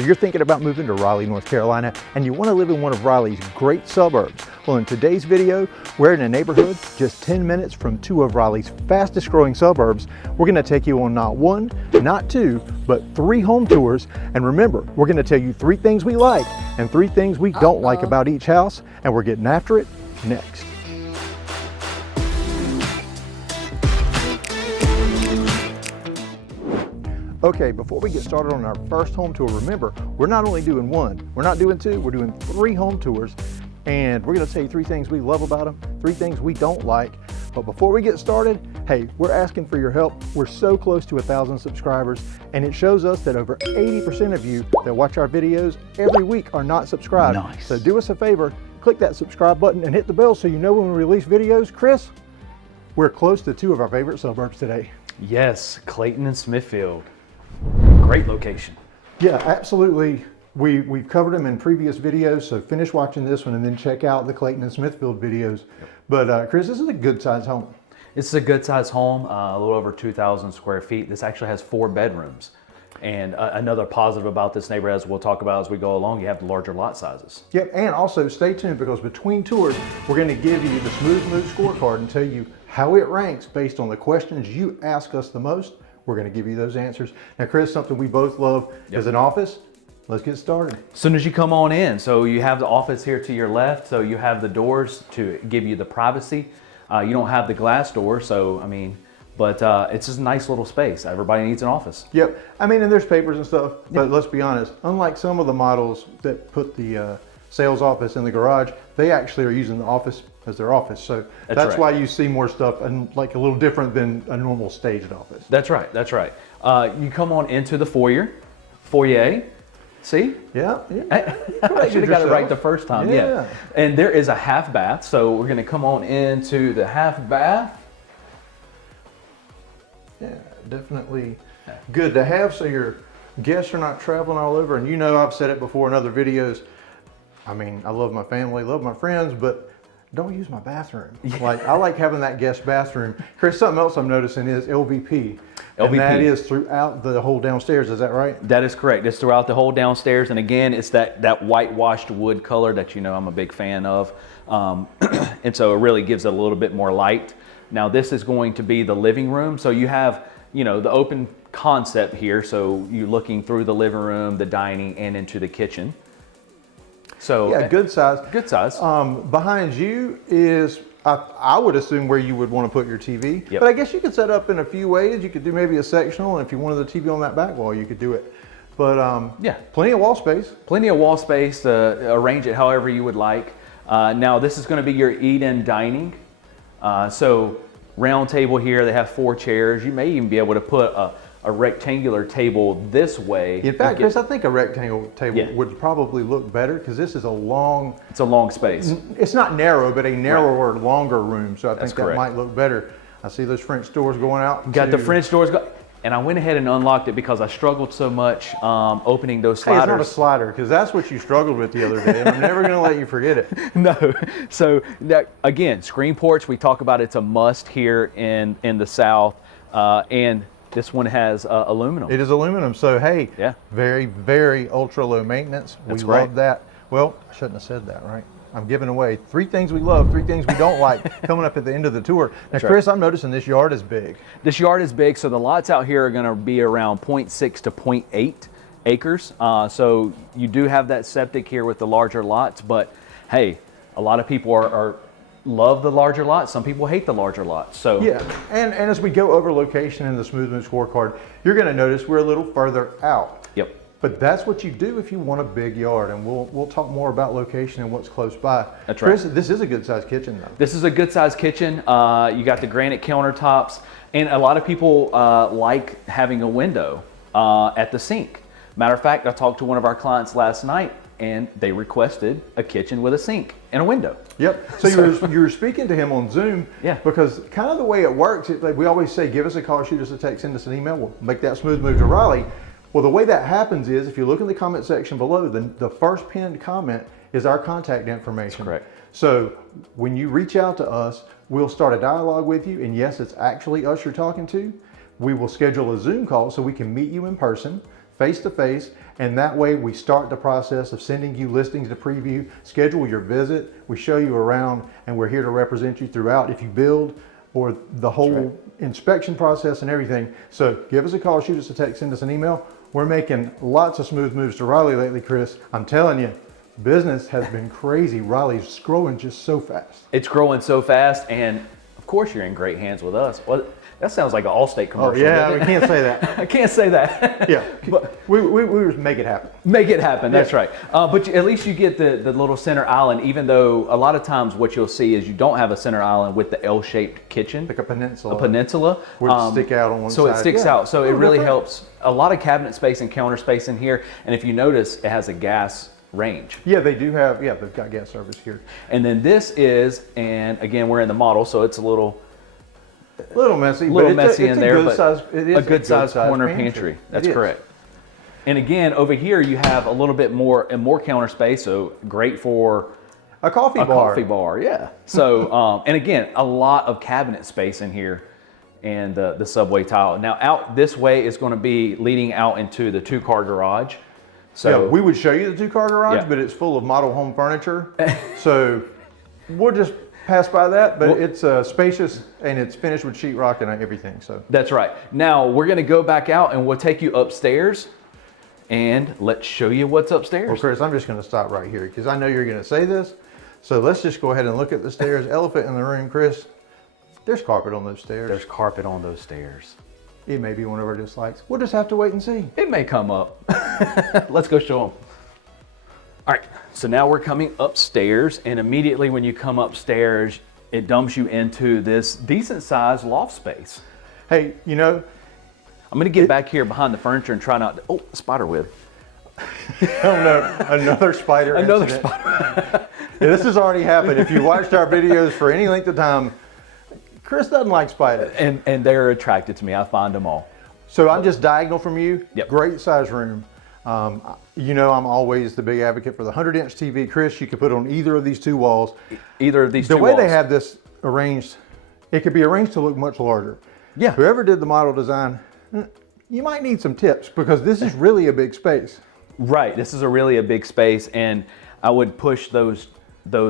So you're thinking about moving to Raleigh, North Carolina, and you want to live in one of Raleigh's great suburbs. Well, in today's video, we're in a neighborhood just 10 minutes from two of Raleigh's fastest growing suburbs. We're going to take you on not one, not two, but 3 home tours. And remember, we're going to tell you 3 things we like and 3 things we don't like about each house, and we're getting after it next. Okay, before we get started on our first home tour, remember, we're not only doing 1, we're not doing 2, we're doing 3 home tours, and we're gonna tell you 3 things we love about them, 3 things we don't like. But before we get started, hey, we're asking for your help. We're so close to 1,000 subscribers, and it shows us that over 80% of you that watch our videos every week are not subscribed. Nice. So do us a favor, click that subscribe button and hit the bell so you know when we release videos. Chris, we're close to 2 of our favorite suburbs today. Yes, Clayton and Smithfield. Great location. Yeah, absolutely. We've covered them in previous videos, so finish watching this one and then check out the Clayton and Smithfield videos. But Chris, this is a good size home. This is a good size home, a little over 2,000 square feet. This actually has 4 bedrooms. And another positive about this neighborhood, as we'll talk about as we go along, you have the larger lot sizes. Yep, and also stay tuned because between tours, we're going to give you the Smooth Move scorecard and tell you how it ranks based on the questions you ask us the most. We're going to give you those answers. Now, Chris, something we both love is an office. Let's get started. As soon as you come on in, so you have the office here to your left, so you have the doors to give you the privacy. You don't have the glass door, so I mean, but it's just a nice little space. Everybody needs an office. Yep, I mean, and there's papers and stuff, but let's be honest, unlike some of the models that put the sales office in the garage, they actually are using the office as their office. So that's why you see more stuff and like a little different than a normal staged office. That's right, that's right. You come on into the foyer. See? Yeah. I should have got it right the first time. Yeah. And there is a half bath, so we're going to come on into the half bath. Yeah, definitely good to have so your guests are not traveling all over. And you know, I've said it before in other videos. I mean, I love my family, love my friends, but don't use my bathroom. Like, I like having that guest bathroom. Chris, something else I'm noticing is LVP. And that is throughout the whole downstairs, is that right? That is correct. It's throughout the whole downstairs. And again, it's that whitewashed wood color that you know I'm a big fan of. And so it really gives it a little bit more light. Now this is going to be the living room. So you have, you know, the open concept here. So you're looking through the living room, the dining, and into the kitchen. So yeah, good size. Good size. Behind you is, I would assume, where you would want to put your TV. Yep. But I guess you could set up in a few ways. You could do maybe a sectional, and if you wanted the TV on that back wall, you could do it. But yeah, plenty of wall space. Plenty of wall space to arrange it however you would like. Now this is going to be your eat-in dining. So round table here. They have 4 chairs. You may even be able to put a rectangular table this way. In fact, Chris, I think a rectangular table would probably look better because this is a long... It's a long space. It's not narrow, but a narrower, longer room. So I think that correct. might look better. I see those French doors going out. Got the French doors. And I went ahead and unlocked it because I struggled so much opening those sliders. Hey, it's not a slider, because that's what you struggled with the other day, and I'm never going to let you forget it. No. So that, again, screen porch, we talk about it's a must here in the South. And this one has aluminum. It is aluminum, so hey, very, very ultra low maintenance. That's we love that. Well, I shouldn't have said that, right? I'm giving away 3 things we love, 3 things we don't like coming up at the end of the tour. Now, Chris, I'm noticing this yard is big. This yard is big, so the lots out here are going to be around 0.6 to 0.8 acres. So you do have that septic here with the larger lots, but hey, a lot of people love the larger lots. Some people hate the larger lots. So yeah, and as we go over location in the Smooth Move scorecard, you're going to notice we're a little further out. Yep. But that's what you do if you want a big yard, and we'll talk more about location and what's close by. That's right. Chris, this is a good sized kitchen though. This is a good sized kitchen. You got the granite countertops, and a lot of people like having a window at the sink. Matter of fact, I talked to one of our clients last night, and they requested a kitchen with a sink and a window. Yep. So you were speaking to him on Zoom. Yeah. Because kind of the way it works, like we always say, give us a call, shoot us a text, send us an email. We'll make that smooth move to Raleigh. Well, the way that happens is if you look in the comment section below, the first pinned comment is our contact information. That's correct. So when you reach out to us, we'll start a dialogue with you. And yes, it's actually us you're talking to. We will schedule a Zoom call so we can meet you in person, face to face. And that way we start the process of sending you listings to preview, schedule your visit, we show you around, and we're here to represent you throughout if you build or the whole inspection process and everything. So give us a call, shoot us a text, send us an email. We're making lots of smooth moves to Raleigh lately, Chris. I'm telling you, business has been crazy. Raleigh's growing just so fast. It's growing so fast, and of course you're in great hands with us. Well, that sounds like an Allstate commercial. Oh, yeah, we can't say that. I can't say that. Yeah, but we just make it happen. Make it happen, that's right. But at least you get the little center island, even though a lot of times what you'll see is you don't have a center island with the L-shaped kitchen. Like a peninsula. A peninsula. Where it stick out on one side. So it sticks out. So it really helps. A lot of cabinet space and counter space in here. And if you notice, it has a gas range. Yeah, they do have, they've got gas service here. And then this is, and again, we're in the model, so it's a little messy, in there, but it is a good size corner pantry. That's correct. And again, over here you have a little bit more counter space, so great for a coffee bar. Yeah. So and again, a lot of cabinet space in here, and the subway tile. Now out this way is going to be leading out into the 2-car garage. So yeah, we would show you the 2-car garage, but it's full of model home furniture. So we'll just pass by that, but it's spacious and it's finished with sheetrock and everything. So that's right. Now we're going to go back out and we'll take you upstairs and let's show you what's upstairs. Well, Chris, I'm just going to stop right here because I know you're going to say this. So let's just go ahead and look at the stairs. Elephant in the room, Chris. There's carpet on those stairs. There's carpet on those stairs. It may be one of our dislikes. We'll just have to wait and see. It may come up. Let's go show them. All right, so now we're coming upstairs, and immediately when you come upstairs, it dumps you into this decent sized loft space. Hey, you know, I'm gonna get back here behind the furniture and try not to, oh, spider web. Oh no, another spider Another incident. spider. Yeah, this has already happened. If you watched our videos for any length of time, Chris doesn't like spiders. And they're attracted to me. I find them all. So I'm just diagonal from you. Yep. Great size room. You know, I'm always the big advocate for the 100-inch TV. Chris, you could put on either of these 2 walls. Either of these 2 walls. The way they have this arranged, it could be arranged to look much larger. Yeah. Whoever did the model design, you might need some tips because this is really a big space. Right. This is really a big space, and I would push those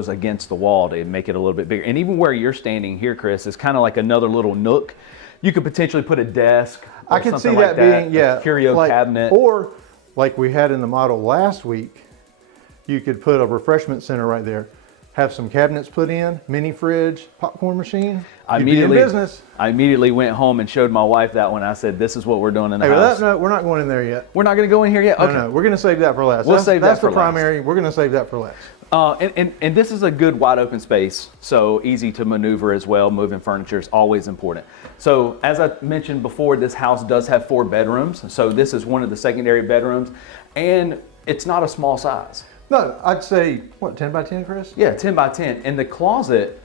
against the wall to make it a little bit bigger. And even where you're standing here, Chris, is kind of like another little nook. You could potentially put a desk. Or I can see like that being, a curio cabinet. Or like we had in the model last week, you could put a refreshment center right there. Have some cabinets put in, mini fridge, popcorn machine. I immediately went home and showed my wife that one. I said, "This is what we're doing in the house." No, we're not going in there yet. We're not going to go in here yet. Okay. No, we're going to save that for last. We'll save that for last. That's the primary. We're going to save that for last. And this is a good wide open space, so easy to maneuver as well. Moving furniture is always important. So as I mentioned before, this house does have 4 bedrooms. So this is one of the secondary bedrooms, and it's not a small size. No, I'd say, what, 10 by 10, Chris? Yeah, 10 by 10. And the closet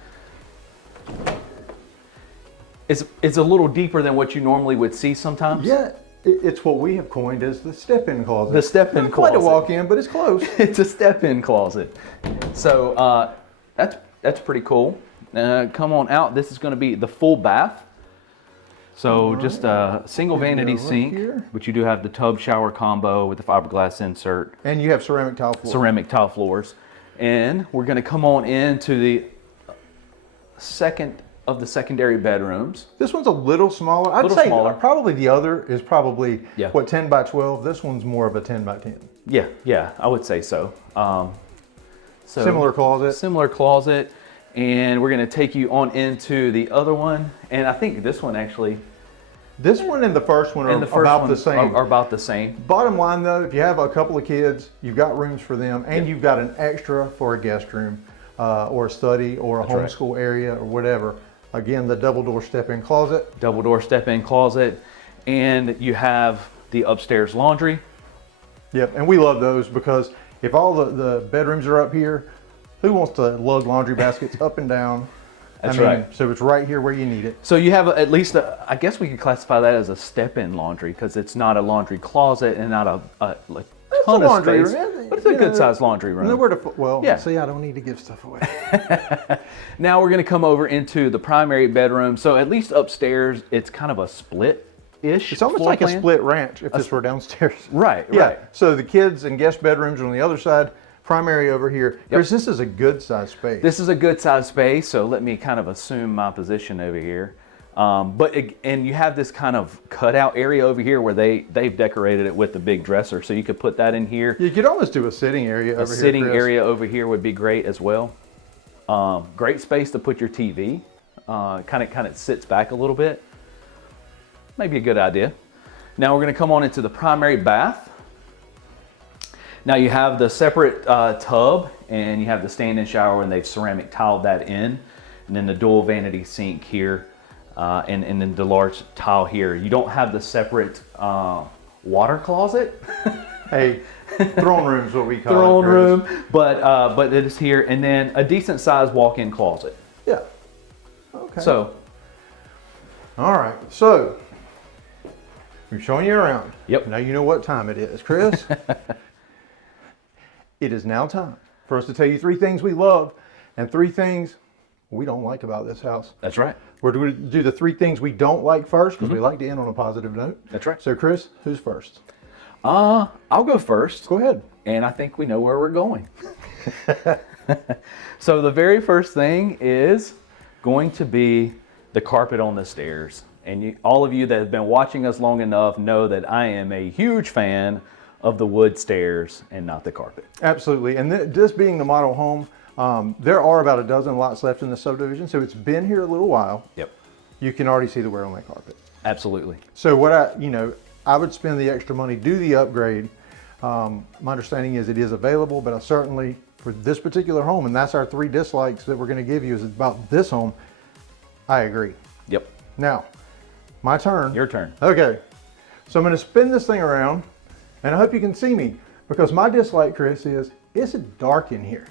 is a little deeper than what you normally would see sometimes. Yeah, it's what we have coined as the step-in closet. The step-in closet. Quite a walk-in, but it's close. It's a step-in closet. So that's pretty cool. Come on out. This is going to be the full bath. So just a single vanity sink, but you do have the tub shower combo with the fiberglass insert. And you have ceramic tile floors. Ceramic tile floors. And we're going to come on into the second of the secondary bedrooms. This one's a little smaller. I'd say smaller. Probably the other is probably, 10 by 12. This one's more of a 10 by 10. Yeah, I would say so. Similar closet. Similar closet. And we're going to take you on into the other one. And I think this one actually... This one and the first one are about the same. Are about the same. Bottom line though, if you have a couple of kids, you've got rooms for them, and you've got an extra for a guest room, or a study, or a homeschool area, or whatever. Again, the double door step-in closet. Double door step-in closet. And you have the upstairs laundry. Yep, and we love those because if all the bedrooms are up here, who wants to lug laundry baskets up and down? That's right. So it's right here where you need it. So you have at least I guess we could classify that as a step-in laundry because it's not a laundry closet and not a ton of space, but it's a good-sized laundry room. Nowhere to see, I don't need to give stuff away. Now we're going to come over into the primary bedroom. So at least upstairs, it's kind of a split. ranch-ish. It's almost floor like plan. a split ranch if this were downstairs. Right, Yeah. right. So the kids and guest bedrooms on the other side, primary over here. Chris, this is a good size space. This is a good size space, so let me kind of assume my position over here. And you have this kind of cutout area over here where they've decorated it with the big dresser, so you could put that in here. You could almost do a sitting area over here. A sitting Chris. area over here would be great as well. Great space to put your TV. Kind of sits back a little bit. Maybe a good idea. Now we're going to come on into the primary bath. Now you have the separate tub, and you have the stand-in shower, and they've ceramic tiled that in, and then the dual vanity sink here, and then the large tile here. You don't have the separate water closet. Hey, throne room is what we call it. Throne Chris. room, but it is here, and then a decent sized walk-in closet. Yeah. Okay. So, all right. So we've shown you around. Yep. Now you know what time it is, Chris. It is now time for us to tell you 3 things we love and 3 things we don't like about this house. that's right. We're going to do the 3 things we don't like first because we like to end on a positive note. That's right. So Chris, who's first? I'll go first. Go ahead. And I think we know where we're going. So the very first thing is going to be the carpet on the stairs. And all of you that have been watching us long enough know that I am a huge fan of the wood stairs and not the carpet. Absolutely. And this being the model home, there are about a dozen lots left in the subdivision. So it's been here a little while. Yep. You can already see the wear on that carpet. Absolutely. So what I would spend the extra money, do the upgrade. My understanding is it is available, but I certainly, for this particular home, and that's our 3 dislikes that we're going to give you is about this home, I agree. Yep. Now, my turn. Your turn. Okay. So I'm going to spin this thing around, and I hope you can see me, because my dislike, Chris, is it's dark in here.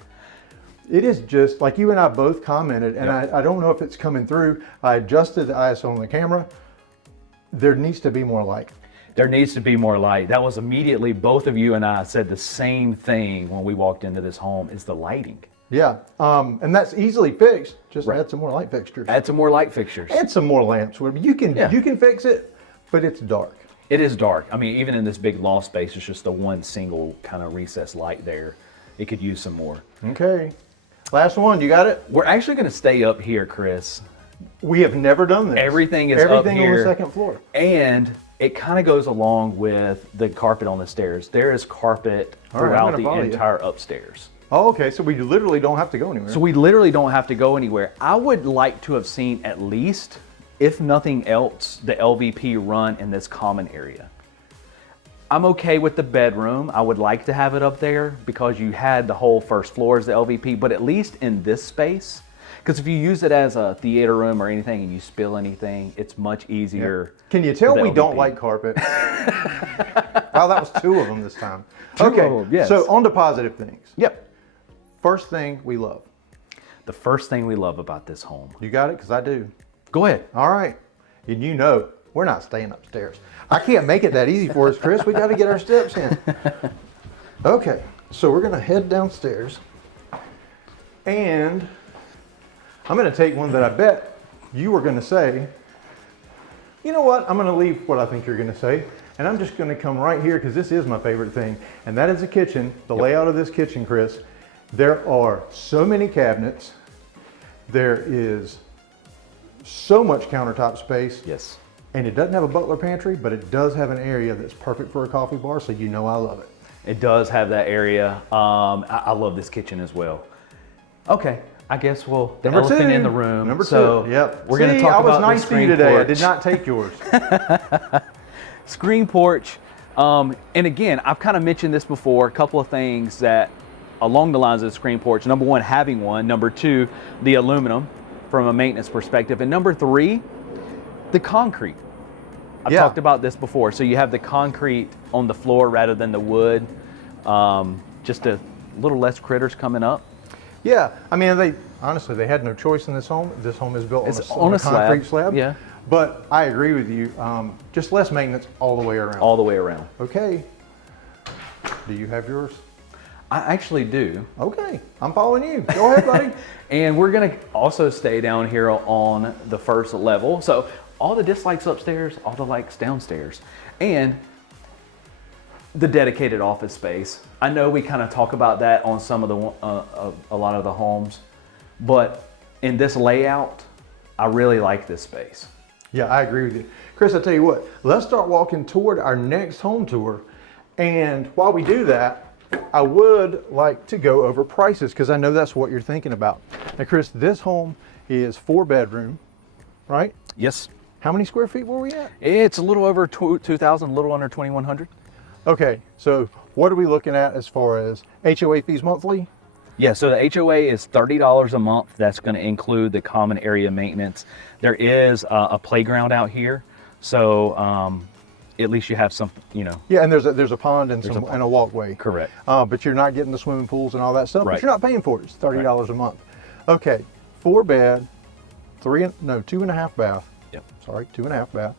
It is just, like you and I both commented, and I don't know if it's coming through. I adjusted the ISO on the camera. There needs to be more light. There needs to be more light. That was immediately, both of you and I said the same thing when we walked into this home, is the lighting. Yeah, and that's easily fixed. Just add some more light fixtures. Add some more light fixtures. Add some more lamps. You can fix it, but it's dark. It is dark. I mean, even in this big loft space, it's just the one single kind of recessed light there. It could use some more. Okay, last one. You got it? We're actually going to stay up here, Chris. We have never done this. Everything is up here. on the second floor. And it kind of goes along with the carpet on the stairs. There is carpet throughout the entire upstairs. Oh, okay. So we literally don't have to go anywhere. So we literally don't have to go anywhere. I would like to have seen at least, if nothing else, the LVP run in this common area. I'm okay with the bedroom. I would like to have it up there because you had the whole first floor as the LVP, but at least in this space, because if you use it as a theater room or anything and you spill anything, it's much easier. Yeah. Can you tell we LVP. don't like carpet? Wow, that was 2 of them this time. Two Okay, of them, yes. So on to positive things. Yep. First thing we love. The first thing we love about this home. You got it? Because I do. Go ahead. All right. And you know, we're not staying upstairs. I can't make it that easy for us, Chris. We got to get our steps in. Okay, so we're going to head downstairs. And I'm going to take one that I bet you were going to say. You know what? I'm going to leave what I think you're going to say. And I'm just going to come right here because this is my favorite thing. And that is the kitchen, the layout of this kitchen, Chris. There are so many cabinets. There is so much countertop space. Yes. And it doesn't have a butler pantry, but it does have an area that's perfect for a coffee bar, so you know I love it. It does have that area. I love this kitchen as well. Okay, I guess the Number elephant 2. in the room. Number 2. So Yep. We're going to talk I was about nice the to you screen today. porch. I did not take yours. Screen porch. And again, I've kind of mentioned this before. A couple of things that along the lines of the screen porch. Number 1, having one. Number 2, the aluminum from a maintenance perspective. And number 3, the concrete. I've talked about this before. So you have the concrete on the floor rather than the wood. Just a little less critters coming up. Yeah, I mean, they had no choice in this home. This home is built on a concrete slab. Yeah. But I agree with you. Just less maintenance all the way around. All the way around. Okay. Do you have yours? I actually do. Okay, I'm following you. Go ahead, buddy. And we're gonna also stay down here on the first level. So all the dislikes upstairs, all the likes downstairs, and the dedicated office space. I know we kind of talk about that on some of the a lot of the homes, but in this layout, I really like this space. Yeah, I agree with you. Chris, I tell you what, let's start walking toward our next home tour. And while we do that, I would like to go over prices because I know that's what you're thinking about. Now, Chris, this home is 4-bedroom, right? Yes. How many square feet were we at? It's a little over 2,000, a little under 2,100. Okay, so what are we looking at as far as HOA fees monthly? Yeah, so the HOA is $30 a month. That's going to include the common area maintenance. There is a playground out here, so at least you have some, you know. Yeah, and there's a pond and and a walkway. Correct. But you're not getting the swimming pools and all that stuff. Right. But you're not paying for it. It's $30 a month. Okay, 4-bed, 2.5 bath. Yep. Sorry, 2.5 bath.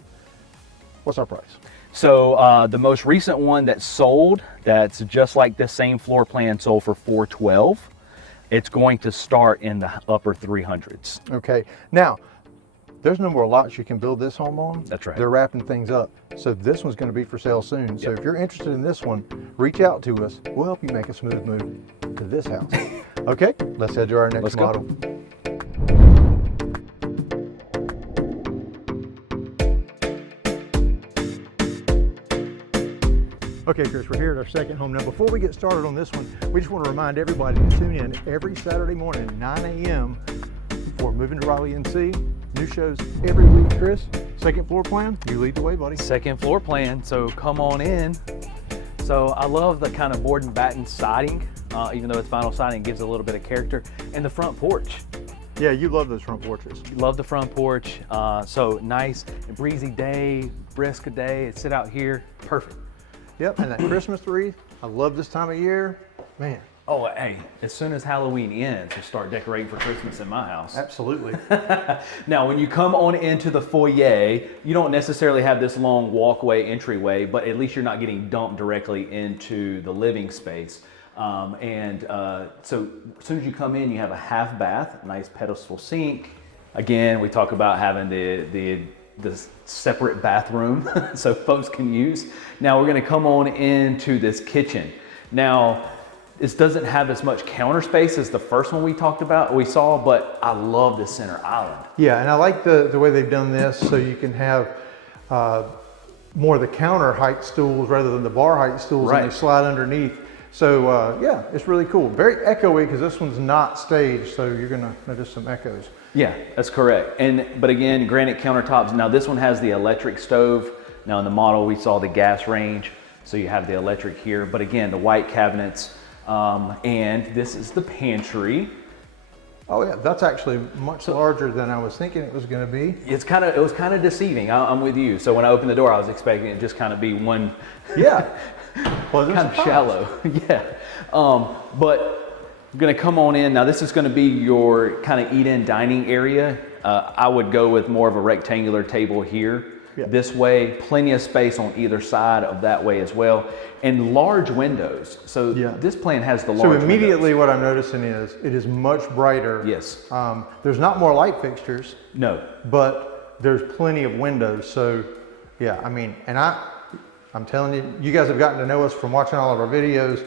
What's our price? So the most recent one that sold, that's just like this same floor plan, sold for $412. It's going to start in the upper 300s. Okay, now there's no more lots you can build this home on. That's right. They're wrapping things up. So this one's going to be for sale soon. So if you're interested in this one, reach out to us. We'll help you make a smooth move to this house. Okay, let's head to our next model. Okay, Chris, we're here at our second home. Now, before we get started on this one, we just want to remind everybody to tune in every Saturday morning at 9 a.m. for Moving to Raleigh NC. New shows every week, Chris. Second floor plan, you lead the way, buddy. Second floor plan, so come on in. So I love the kind of board and batten siding, even though it's vinyl siding, it gives a little bit of character. And the front porch. Yeah, you love those front porches. Love the front porch. So nice, breezy day, brisk day, sit out here, perfect. Yep, and that Christmas wreath, I love this time of year, man. Oh, hey, as soon as Halloween ends, we'll start decorating for Christmas in my house. Absolutely. Now, when you come on into the foyer, you don't necessarily have this long walkway entryway, but at least you're not getting dumped directly into the living space. So as soon as you come in, you have a half bath, nice pedestal sink. Again, we talk about having the separate bathroom so folks can use. Now we're gonna come on into this kitchen. Now, this doesn't have as much counter space as the first one we saw, but I love the center island. Yeah, and I like the way they've done this so you can have more of the counter height stools rather than the bar height stools, right, and they slide underneath. So yeah, it's really cool. Very echoey because this one's not staged, so you're gonna notice some echoes. Yeah, that's correct. But again, granite countertops. Now this one has the electric stove. Now in the model we saw the gas range, so you have the electric here. But again, the white cabinets, and this is the pantry. Oh yeah, that's actually much larger than I was thinking it was going to be. It was kind of deceiving. I'm with you. So when I opened the door, I was expecting it to just kind of be one. Yeah. Kind of shallow. Yeah. But I'm gonna come on in. Now this is gonna be your kind of eat-in dining area. I would go with more of a rectangular table here. Yeah. This way, plenty of space on either side of that way as well. And large windows. So yeah, this plan has the large windows. So immediately what I'm noticing is it is much brighter. Yes. There's not more light fixtures. No. But there's plenty of windows. So yeah, I mean, and I'm telling you, you guys have gotten to know us from watching all of our videos.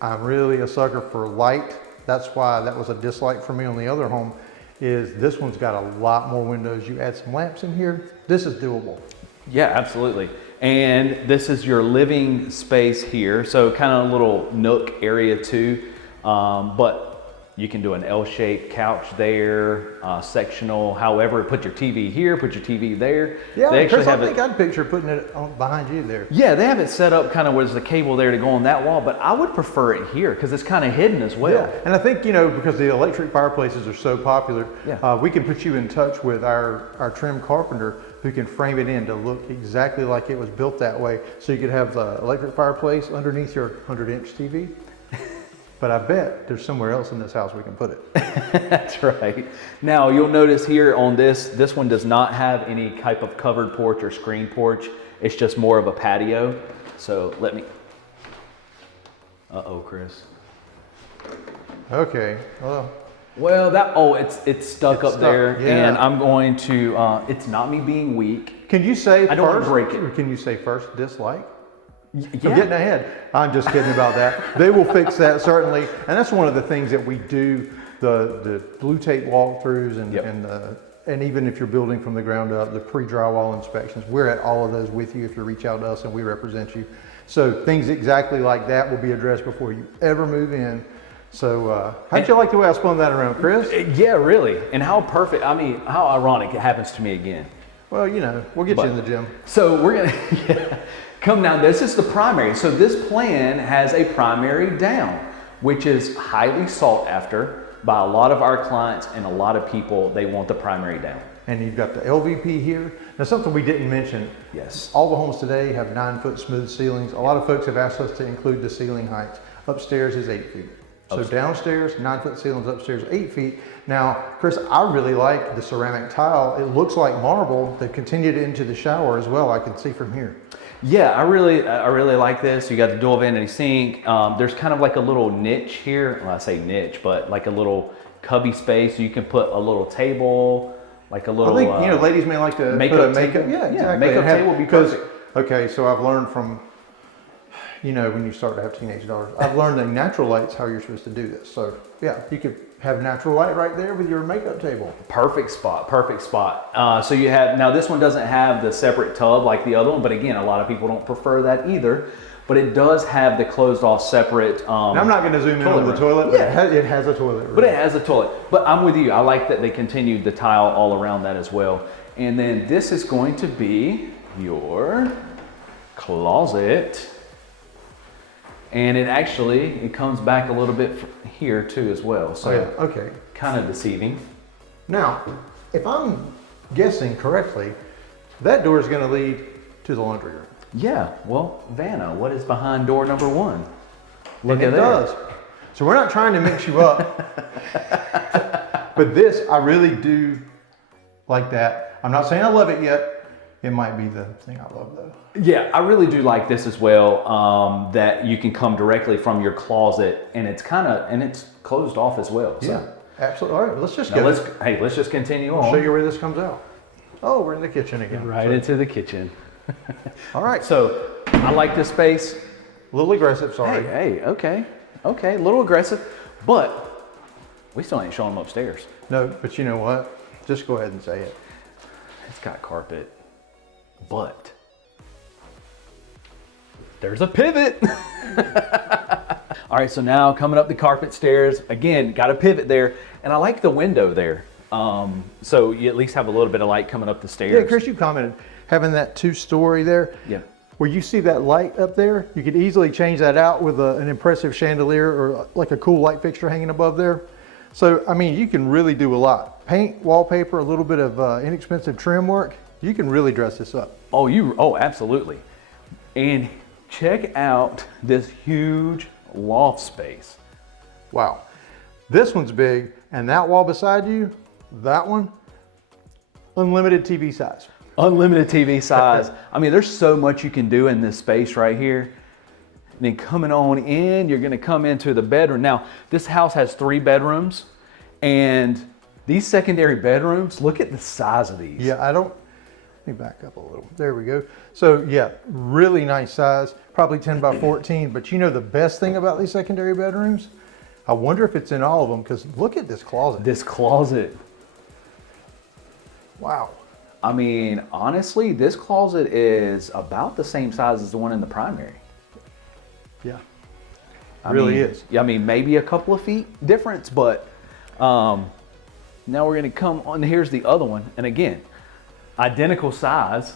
I'm really a sucker for light. That's why that was a dislike for me on the other home, is this one's got a lot more windows. You add some lamps in here, this is doable. Yeah, absolutely. And this is your living space here. So kind of a little nook area too. But you can do an L-shaped couch there, sectional, however, put your TV here, put your TV there. Yeah, they actually Chris, I think I'd picture putting it on behind you there. Yeah, they have it set up kind of where there's a cable there to go on that wall, but I would prefer it here because it's kind of hidden as well. Yeah, and I think, you know, because the electric fireplaces are so popular, yeah, we can put you in touch with our trim carpenter who can frame it in to look exactly like it was built that way. So you could have the electric fireplace underneath your 100-inch TV. But I bet there's somewhere else in this house we can put it. That's right. Now you'll notice here on this one does not have any type of covered porch or screen porch. It's just more of a patio. So let me, uh-oh, Chris. Okay, well, Well, it's stuck up there, yeah. and I'm going to. It's not me being weak. Can you say I don't want first, to break it. or can you say first dislike? Yeah. I'm getting ahead. I'm just kidding about that. They will fix that certainly, and that's one of the things that we do. The blue tape walkthroughs and even if you're building from the ground up, the pre-drywall inspections, we're at all of those with you if you reach out to us and we represent you. So things exactly like that will be addressed before you ever move in. So how'd you like the way I spun that around, Chris? Yeah, really. And how perfect, I mean, how ironic it happens to me again. Well, you know, we'll get you in the gym. So we're gonna come down. This is the primary. So this plan has a primary down, which is highly sought after by a lot of our clients and a lot of people. They want the primary down. And you've got the LVP here. Now, something we didn't mention. Yes. All the homes today have 9-foot smooth ceilings. A lot of folks have asked us to include the ceiling heights. Upstairs is 8 feet. So downstairs, 9-foot ceilings, upstairs 8 feet. Now, Chris, I really like the ceramic tile. It looks like marble. They've continued into the shower as well. I can see from here. Yeah, I really like this. You got the dual vanity sink. There's kind of like a little niche here. Well, I say niche, but like a little cubby space. You can put a little table, like a little. I think, you know, ladies may like to put a makeup. Yeah, exactly. Makeup table would be perfect. Okay, so I've learned from, you know, when you start to have teenage daughters, I've learned that natural light's how you're supposed to do this. So yeah, you could have natural light right there with your makeup table. Perfect spot, perfect spot. So you have, now this one doesn't have the separate tub like the other one, but again, a lot of people don't prefer that either. But it does have the closed off separate. Now, I'm not going to zoom in on the toilet, but it has a toilet room. But it has a toilet. But I'm with you. I like that they continued the tile all around that as well. And then this is going to be your closet. And it comes back a little bit here too as well. So okay. Kind of deceiving. Now, if I'm guessing correctly, that door is going to lead to the laundry room. Yeah, well, Vanna, what is behind door number 1? Look at that. It does. So we're not trying to mix you up. But this, I really do like that. I'm not saying I love it yet. It might be the thing I love though. Yeah, I really do like this as well, that you can come directly from your closet and it's closed off as well. So. Yeah, absolutely. All right, let's just let's just continue on. I'll show you where this comes out. Oh, we're in the kitchen again. Right into the kitchen. All right. So I like this space. A little aggressive, sorry. Hey, okay, a little aggressive, but we still ain't showing them upstairs. No, but you know what? Just go ahead and say it. It's got carpet, but there's a pivot. All right, so now coming up the carpet stairs, again, got a pivot there, and I like the window there. So you at least have a little bit of light coming up the stairs. Yeah, Chris, you commented having that 2-story there. Yeah. Where you see that light up there, you could easily change that out with an impressive chandelier or like a cool light fixture hanging above there. So, I mean, you can really do a lot. Paint, wallpaper, a little bit of inexpensive trim work. You can really dress this up. Oh, absolutely. And check out this huge loft space. Wow. This one's big, and that wall beside you, that one, unlimited TV size. Unlimited TV size. I mean, there's so much you can do in this space right here. And then coming on in, you're gonna come into the bedroom. Now, this house has 3 bedrooms, and these secondary bedrooms, look at the size of these. Yeah, let me back up a little. There we go. So yeah, really nice size, probably 10 by 14. But you know the best thing about these secondary bedrooms? I wonder if it's in all of them, because look at this closet. This closet. Wow. I mean, honestly, this closet is about the same size as the one in the primary. Yeah, really is. I mean, maybe a couple of feet difference, but now we're gonna come on, here's the other one. And again, identical size.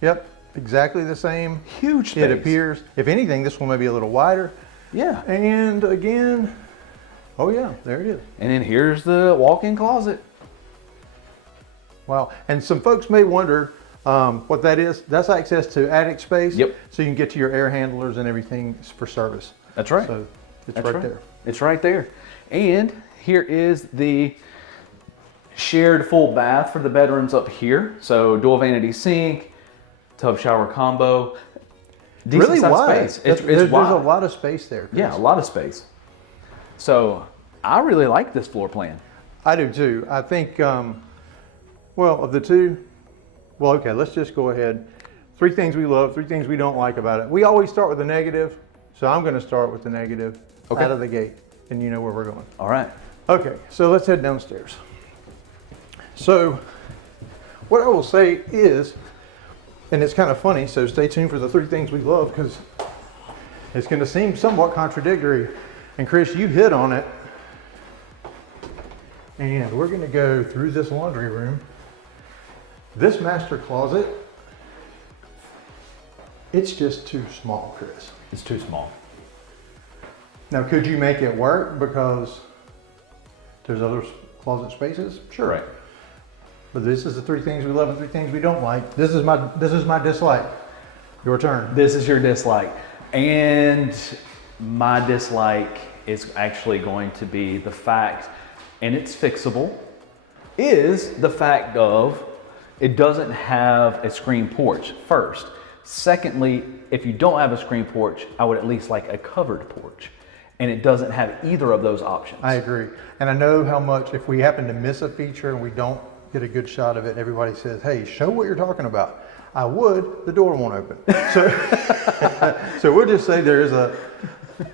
Yep, exactly the same. Huge space. It appears. If anything, this one may be a little wider. Yeah. And again, oh yeah, there it is. And then here's the walk-in closet. Wow, and some folks may wonder what that is. That's access to attic space. Yep. So you can get to your air handlers and everything for service. That's right. So it's That's right there. It's right there. And here is the shared full bath for the bedrooms up here. So dual vanity sink, tub shower combo. Decent Really wide. space. It's there's wide. a lot of space there, Chris. Yeah, a lot of space. So I really like this floor plan. I do too. I think, well, of the two, well, okay, let's just go ahead. 3 things we love, 3 things we don't like about it. We always start with the negative, so I'm gonna start with the negative out of the gate, and you know where we're going. All right. Okay, so let's head downstairs. So, what I will say is, and it's kind of funny, so stay tuned for the 3 things we love, because it's gonna seem somewhat contradictory. And Chris, you hit on it. And we're gonna go through this laundry room. This master closet, it's just too small, Chris. It's too small. Now, could you make it work because there's other closet spaces? Sure. Right. But this is the 3 things we love and 3 things we don't like. This is my dislike. Your turn. This is your dislike. And my dislike is actually going to be the fact, and it's fixable, is the fact of it doesn't have a screen porch, first. Secondly, if you don't have a screen porch, I would at least like a covered porch. And it doesn't have either of those options. I agree. And I know how much, if we happen to miss a feature and we don't get a good shot of it, everybody says, hey, show what you're talking about. I would, the door won't open. So, so we'll just say there is a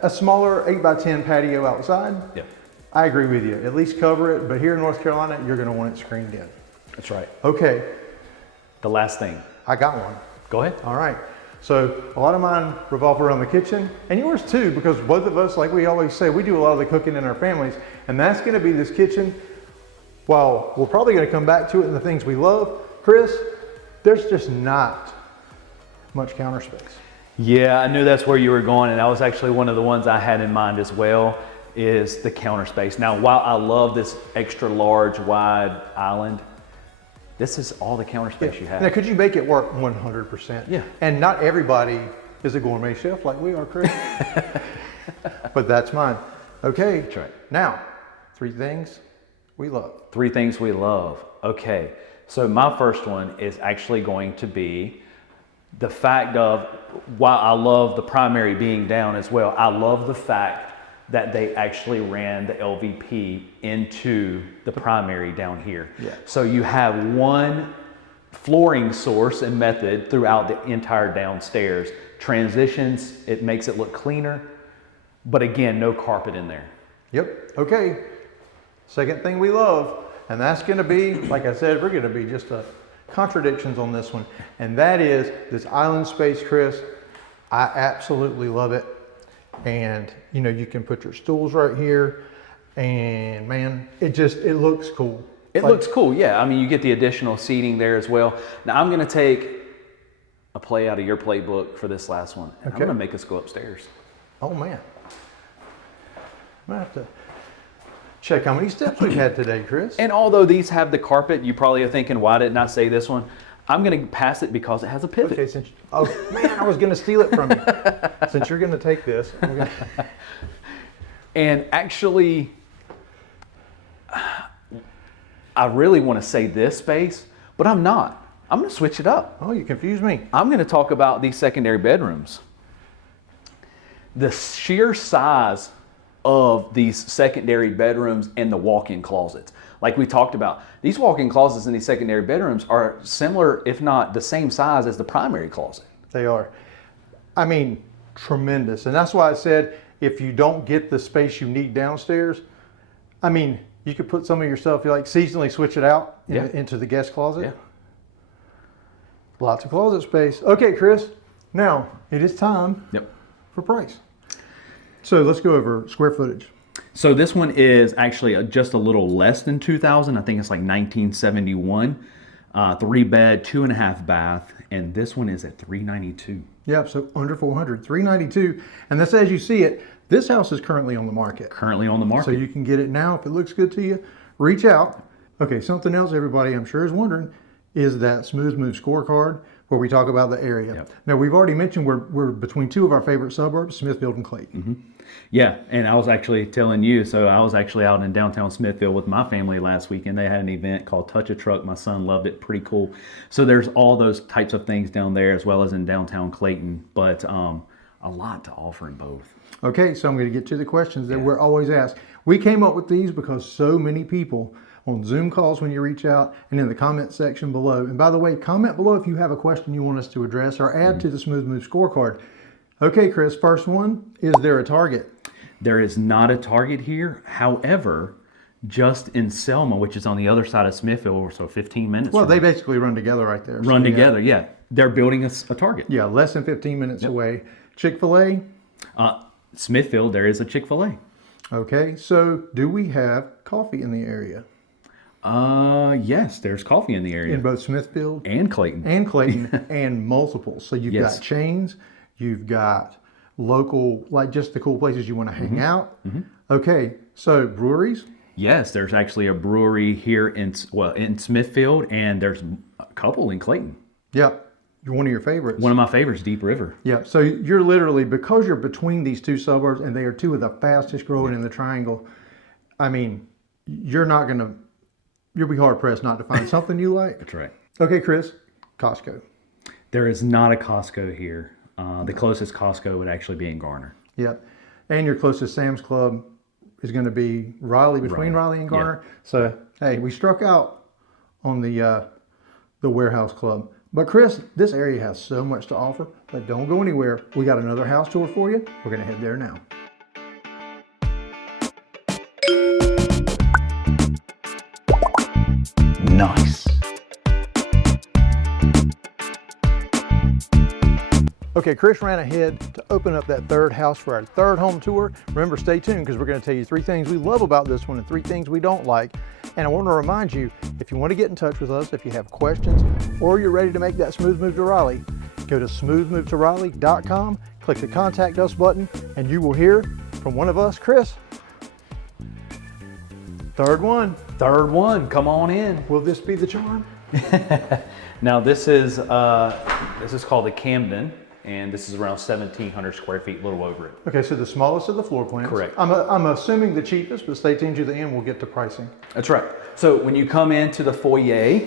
smaller 8x10 patio outside. Yep. I agree with you. At least cover it. But here in North Carolina, you're going to want it screened in. That's right. Okay. The last thing. I got one. Go ahead. All right. So a lot of mine revolve around the kitchen, and yours too, because both of us, like we always say, we do a lot of the cooking in our families, and that's going to be this kitchen. While we're probably going to come back to it in the things we love, Chris, there's just not much counter space. Yeah, I knew that's where you were going, and that was actually one of the ones I had in mind as well, is the counter space. Now, while I love this extra large, wide island, this is all the counter space you have. Now, could you make it work 100%? Yeah. And not everybody is a gourmet chef like we are, Chris. But that's mine. Okay. That's right. Now, 3 things we love. 3 things we love. Okay. So my first one is actually going to be the fact of, while I love the primary being down as well, I love the fact that they actually ran the LVP into the primary down here. Yeah. So you have one flooring source and method throughout the entire downstairs. Transitions, it makes it look cleaner, but again, no carpet in there. Yep. Okay. Second thing we love, and that's going to be, like I said, we're going to be just contradictions on this one, and that is this island space, Chris. I absolutely love it. And you know, you can put your stools right here, and man, it looks cool. It looks cool, yeah. I mean, you get the additional seating there as well. Now, I'm going to take a play out of your playbook for this last one, and I'm going to make us go upstairs. Oh man, I'm going to have to check how many steps we've had today, Chris. And although these have the carpet, you probably are thinking, why didn't I say this one? I'm going to pass it because it has a pivot. Okay, oh man, I was going to steal it from you. Since you're going to take this. And actually, I really want to say this space, but I'm not. I'm going to switch it up. Oh, you confused me. I'm going to talk about these secondary bedrooms. The sheer size of these secondary bedrooms and the walk-in closets. Like we talked about, these walk-in closets in these secondary bedrooms are similar, if not the same size as the primary closet. They are. I mean, tremendous. And that's why I said, if you don't get the space you need downstairs, I mean, you could put some of your stuff, you like seasonally switch it out into the guest closet. Yeah. Lots of closet space. Okay, Chris, now it is time for price. So let's go over square footage. So this one is actually just a little less than 2,000. I think it's like 1971. 3 bed, 2.5 bath, and this one is at 392. Yeah, so under 400, 392. And that's as you see it. This house is currently on the market. Currently on the market. So you can get it now. If it looks good to you, reach out. Okay, something else everybody I'm sure is wondering is that Smooth Move scorecard where we talk about the area. Yep. Now, we've already mentioned we're between 2 of our favorite suburbs, Smithfield and Clayton. Mm-hmm. Yeah, and I was actually telling you, so I was actually out in downtown Smithfield with my family last weekend. They had an event called Touch a Truck. My son loved it. Pretty cool. So there's all those types of things down there as well as in downtown Clayton, but a lot to offer in both. Okay, so I'm going to get to the questions that we're always asked. We came up with these because so many people on Zoom calls when you reach out and in the comment section below. And by the way, comment below if you have a question you want us to address or add to the Smooth Move scorecard. Okay, Chris, first one, is there a Target? There is not a Target here. However, just in Selma, which is on the other side of Smithville, so 15 minutes. Well, they basically run together right there. Run together, yeah. They're building a Target. Yeah, less than 15 minutes away. Chick-fil-A? Smithfield, there is a Chick-fil-A. Okay, so do we have coffee in the area? Yes, there's coffee in the area. In both Smithfield and Clayton. And Clayton and multiples. So you've got chains, you've got local, like just the cool places you want to hang out. Okay, so breweries? Yes, there's actually a brewery here in Smithfield, and there's a couple in Clayton. Yeah, you're one of your favorites. One of my favorites, Deep River. Yeah, so you're literally, because you're between these two suburbs and they are two of the fastest growing in the triangle, I mean, you'll be hard pressed not to find something you like. That's right. Okay, Chris, Costco. There is not a Costco here. The closest Costco would actually be in Garner. Yep. And your closest Sam's Club is going to be Raleigh, between Raleigh and Garner. Yeah. So, hey, we struck out on the warehouse club. But Chris, this area has so much to offer, but don't go anywhere. We got another house tour for you. We're going to head there now. Nice. Okay, Chris ran ahead to open up that third house for our third home tour. Remember, stay tuned because we're going to tell you 3 things we love about this one and 3 things we don't like. And I want to remind you, if you want to get in touch with us, if you have questions, or you're ready to make that smooth move to Raleigh, go to smoothmovetoraleigh.com, click the Contact Us button, and you will hear from one of us, Chris. Third one. Third one, come on in. Will this be the charm? Now this is called the Camden, and this is around 1,700 square feet, a little over it. Okay, so the smallest of the floor plans. Correct. I'm assuming the cheapest, but stay tuned to the end, we'll get to pricing. That's right. So when you come into the foyer,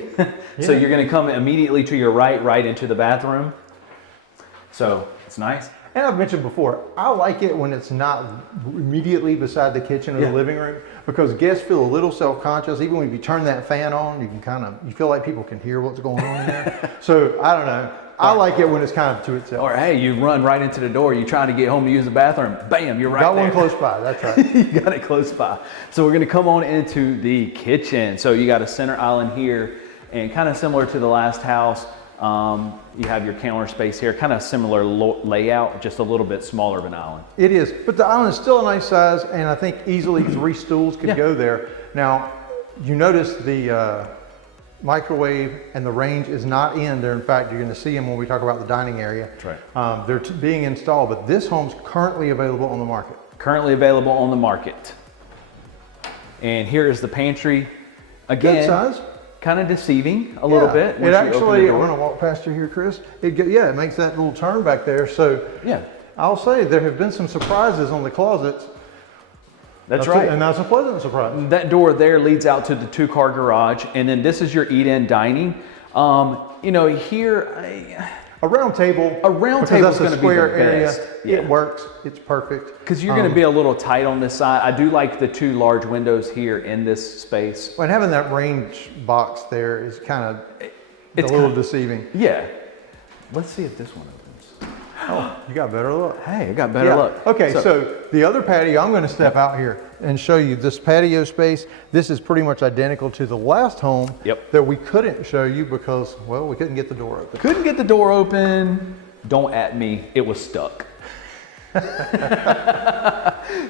so you're gonna come immediately to your right into the bathroom. So it's nice. And I've mentioned before, I like it when it's not immediately beside the kitchen or the living room, because guests feel a little self-conscious. Even when you turn that fan on, you feel like people can hear what's going on in there. So I don't know. I like it when it's kind of to itself. Or hey, you run right into the door, you're trying to get home to use the bathroom, bam, you're right there. Got one close by, that's right. You got it close by. So we're gonna come on into the kitchen. So you got a center island here, and kind of similar to the last house, you have your counter space here, kind of similar layout, just a little bit smaller of an island. It is, but the island is still a nice size, and I think easily 3 stools could go there. Now, you notice the microwave and the range is not in there. In fact, you're going to see them when we talk about the dining area. That's right. They're being installed, but this home's currently available on the market. Currently available on the market. And here is the pantry. Again, good size. Kind of deceiving a little bit. It actually, I'm going to walk past you here, Chris. It makes that little turn back there. So yeah, I'll say there have been some surprises on the closets. That's right. And that's a pleasant surprise. That door there leads out to the 2-car garage. And then this is your eat-in dining. You know, here, a round table. A round table is going to be the area. best. Yeah. It works. It's perfect. Because you're going to be a little tight on this side. I do like the 2 large windows here in this space. And having that range box there is kind of a little deceiving. Yeah. Let's see if this one opens. Oh, you got better luck. Hey, I got better luck. Okay, so the other patio, I'm going to step out here and show you this patio space. This is pretty much identical to the last home that we couldn't show you because, well, we couldn't get the door open. Couldn't get the door open. Don't at me. It was stuck.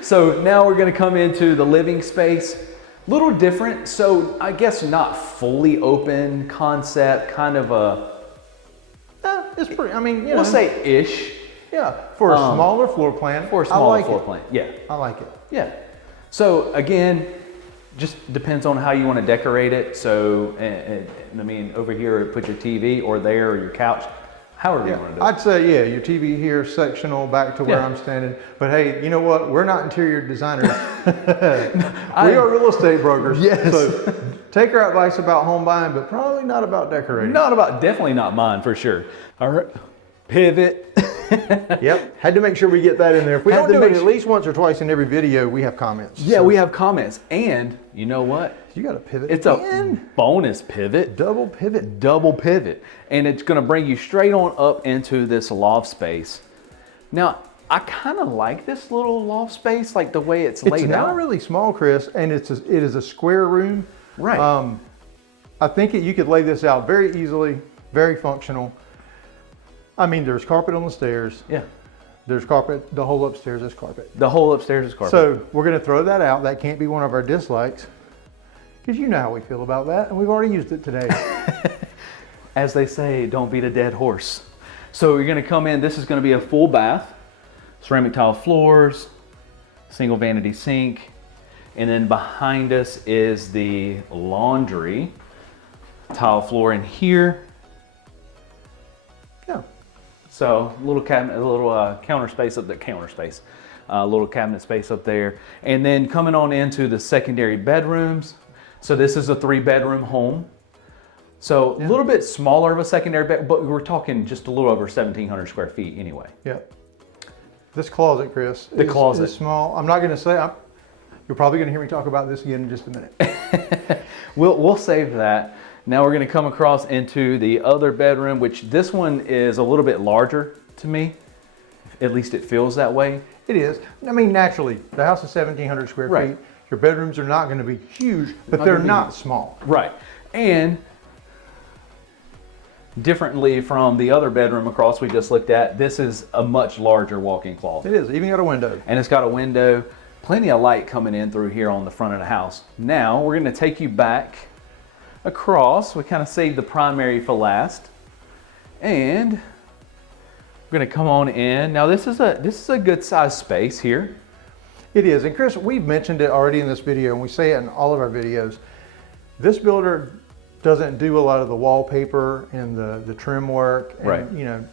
So now we're going to come into the living space. Little different. So I guess not fully open concept, kind of a... It's pretty, I mean, we'll say ish. Yeah, for a smaller floor plan. For a smaller floor plan, yeah. I like it. Yeah. So again, just depends on how you want to decorate it. So, I mean, over here, put your TV, or there, or your couch, however you want to do it. I'd say, your TV here, sectional, back to where I'm standing. But hey, you know what? We're not interior designers. We are real estate brokers. Yes. So take our advice about home buying, but probably not about decorating. Definitely not mine, for sure. All right, pivot. Yep, had to make sure we get that in there. If we don't do it at least once or twice in every video, we have comments. Yeah, we have comments. And you know what? You got a pivot. It's a bonus pivot. Double pivot. Double pivot. And it's going to bring you straight on up into this loft space. Now, I kind of like this little loft space, like the way it's laid out. It's not really small, Chris, and it is a square room. Right. I think you could lay this out very easily, very functional. I mean, there's carpet on the stairs. Yeah. There's carpet. The whole upstairs is carpet. The whole upstairs is carpet. So we're going to throw that out. That can't be one of our dislikes, because you know how we feel about that, and we've already used it today. As they say, don't beat a dead horse. So you're going to come in. This is going to be a full bath, ceramic tile floors, single vanity sink, and then behind us is the laundry, tile floor in here. Yeah. So a little cabinet, a little counter space up there, a little cabinet space up there. And then coming on into the secondary bedrooms. So this is a 3-bedroom home. So a little bit smaller of a secondary bed, but we're talking just a little over 1,700 square feet anyway. Yeah. This closet, Chris, closet is small. I'm not going to say, you're probably going to hear me talk about this again in just a minute. We'll save that. Now we're going to come across into the other bedroom, which this one is a little bit larger to me. At least it feels that way. It is. I mean, naturally, the house is 1,700 square feet. Your bedrooms are not going to be huge, but they're not small. Right. And differently from the other bedroom across we just looked at, this is a much larger walk-in closet. It is. Even got a window. And it's got a window, plenty of light coming in through here on the front of the house. Now we're going to take you back across. We kind of saved the primary for last. And we're going to come on in. Now this is a good sized space here. It is. And Chris, we've mentioned it already in this video, and we say it in all of our videos. This builder doesn't do a lot of the wallpaper and the trim work. And, right. You know,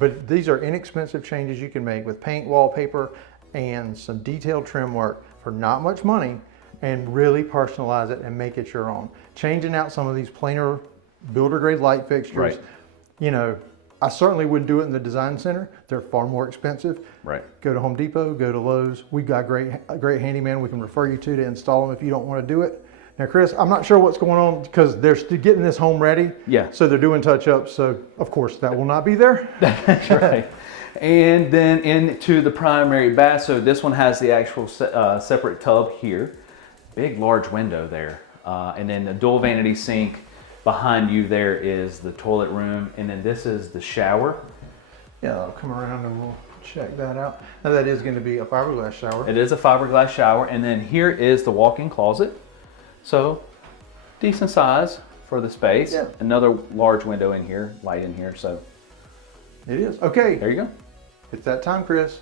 but these are inexpensive changes you can make with paint, wallpaper, and some detailed trim work for not much money, and really personalize it and make it your own. Changing out some of these plainer builder grade light fixtures. Right. You know, I certainly wouldn't do it in the design center. They're far more expensive. Right. Go to Home Depot, go to Lowe's. We've got a great handyman we can refer you to install them if you don't want to do it. Now, Chris, I'm not sure what's going on because they're still getting this home ready. Yeah. So they're doing touch-ups. So, of course, that will not be there. That's right. And then into the primary bath. So this one has the actual separate tub here. Big, large window there. And then the dual vanity sink. Behind you there is the toilet room. And then this is the shower. Yeah, I'll come around and we'll check that out. Now, that is going to be a fiberglass shower. It is a fiberglass shower. And then here is the walk-in closet. So decent size for the space. Yeah. Another large window in here, light in here. So it is. Okay. There you go. It's that time, Chris.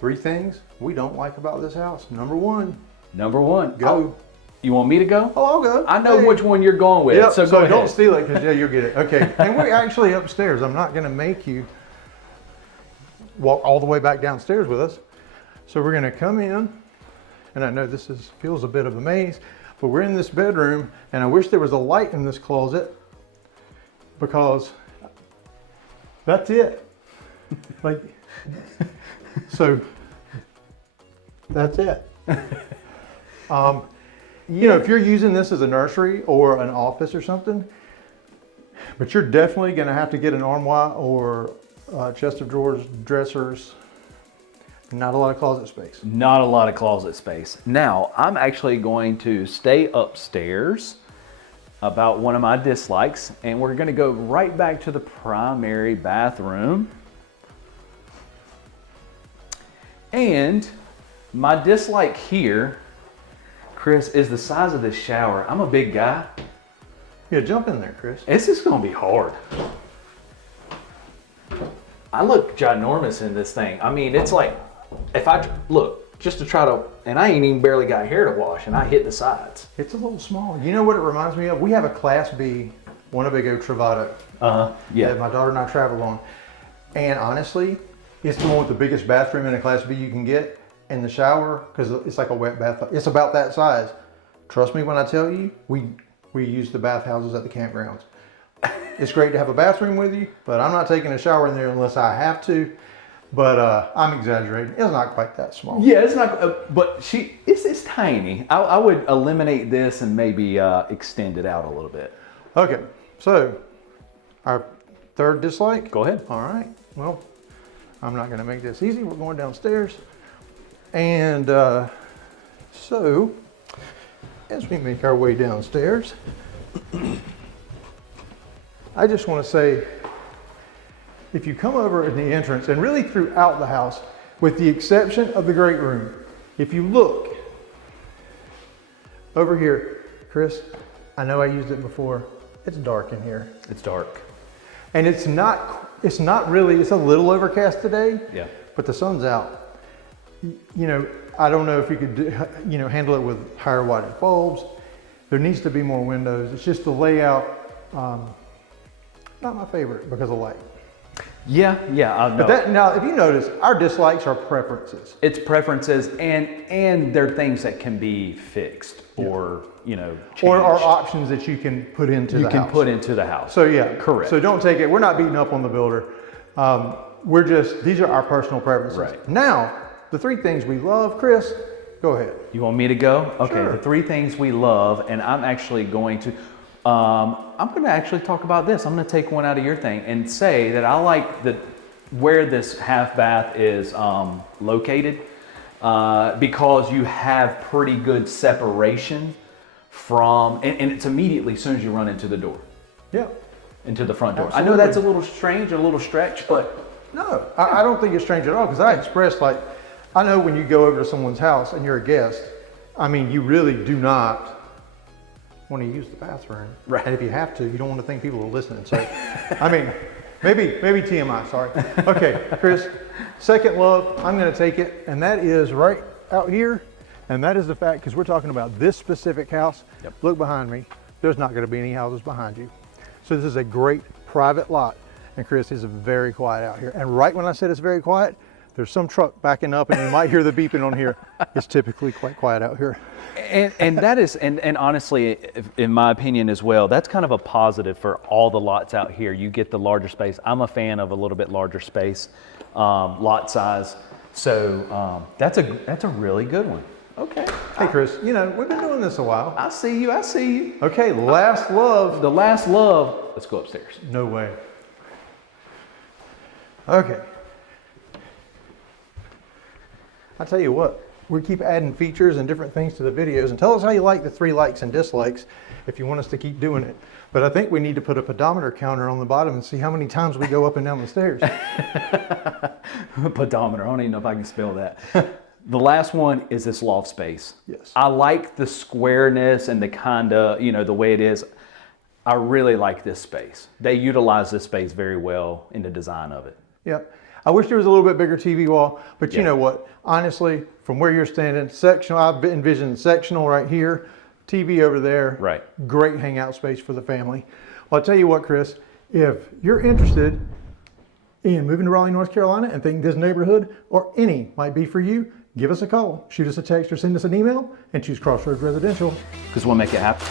3 things we don't like about this house. Number one. Go. You want me to go? Oh, I'll go. I know which one you're going with. Yep. So go ahead. Don't steal it because you'll get it. Okay. And we're actually upstairs. I'm not going to make you walk all the way back downstairs with us. So we're going to come in, and I know this feels a bit of a maze, but we're in this bedroom, and I wish there was a light in this closet because that's it. Like, so that's it. You know, if you're using this as a nursery or an office or something, but you're definitely going to have to get an armoire or chest of drawers, dressers. Not a lot of closet space. Not a lot of closet space. Now, I'm actually going to stay upstairs about one of my dislikes, and we're going to go right back to the primary bathroom. And my dislike here, Chris, is the size of this shower. I'm a big guy. Yeah, jump in there, Chris. It's just going to be hard. I look ginormous in this thing. I mean, it's like, if I look, just to try to, and I ain't even barely got hair to wash, and I hit the sides. It's a little small. You know what it reminds me of? We have a Class B Winnebago Travato. Yeah. That my daughter and I travel on. And honestly, it's the one with the biggest bathroom in a Class B you can get. And the shower, because it's like a wet bath, it's about that size. Trust me when I tell you, we use the bathhouses at the campgrounds. It's great to have a bathroom with you, but I'm not taking a shower in there unless I have to. But I'm exaggerating. It's not quite that small. Yeah, it's not, but it's tiny. I would eliminate this and maybe extend it out a little bit. Okay, so our third dislike. Go ahead. All right, well, I'm not gonna make this easy. We're going downstairs. And so, as we make our way downstairs, I just wanna say, if you come over in the entrance and really throughout the house, with the exception of the great room, if you look over here, Chris, I know I used it before, it's dark in here. It's dark. And it's not really, it's a little overcast today, Yeah. but the sun's out. You know, I don't know if you could, handle it with higher wattage bulbs. There needs to be more windows. It's just the layout, not my favorite because of light. Yeah, I know. But now, if you notice, our dislikes are preferences. It's preferences, and they're things that can be fixed or changed. Or are options that you can put into the house. You can put into the house. So yeah, correct. So don't take it. We're not beating up on the builder. These are our personal preferences. Right. Now, the three things we love, Chris. Go ahead. You want me to go? Okay. Sure. The three things we love, and I'm actually going to. I'm going to actually talk about this. I'm going to take one out of your thing and say that I like where this half bath is located because you have pretty good separation from, and it's immediately as soon as you run into the door. Yeah. Into the front door. Absolutely. I know that's a little strange, a little stretch, but no, I don't think it's strange at all because I expressed I know when you go over to someone's house and you're a guest, I mean, you really do not want to use the bathroom. Right. And if you have to, you don't want to think people are listening. So, I mean, maybe TMI, sorry. Okay, Chris, second love, I'm going to take it, and that is right out here. And that is the fact, because we're talking about this specific house. Yep. Look behind me. There's not going to be any houses behind you. So this is a great private lot. And Chris, is very quiet out here. And right when I said it's very quiet, there's some truck backing up and you might hear the beeping on here. It's typically quite quiet out here. And that is, and honestly, in my opinion as well, that's kind of a positive for all the lots out here. You get the larger space. I'm a fan of a little bit larger space, lot size. So that's a really good one. Okay. Hey Chris, we've been doing this a while. I see you. Okay, last love. The last love. Let's go upstairs. No way. Okay. I tell you what, we keep adding features and different things to the videos, and tell us how you like the 3 likes and dislikes if you want us to keep doing it. But I think we need to put a pedometer counter on the bottom and see how many times we go up and down the stairs. Pedometer, I don't even know if I can spell that. The last one is this loft space. Yes. I like the squareness and the kind of, the way it is. I really like this space. They utilize this space very well in the design of it. Yeah. I wish there was a little bit bigger TV wall, but you know what? Honestly, from where you're standing, sectional, I've envisioned sectional right here, TV over there. Right. Great hangout space for the family. Well, I'll tell you what, Chris, if you're interested in moving to Raleigh, North Carolina and think this neighborhood or any might be for you, give us a call, shoot us a text or send us an email and choose Crossroads Residential. Because we'll make it happen.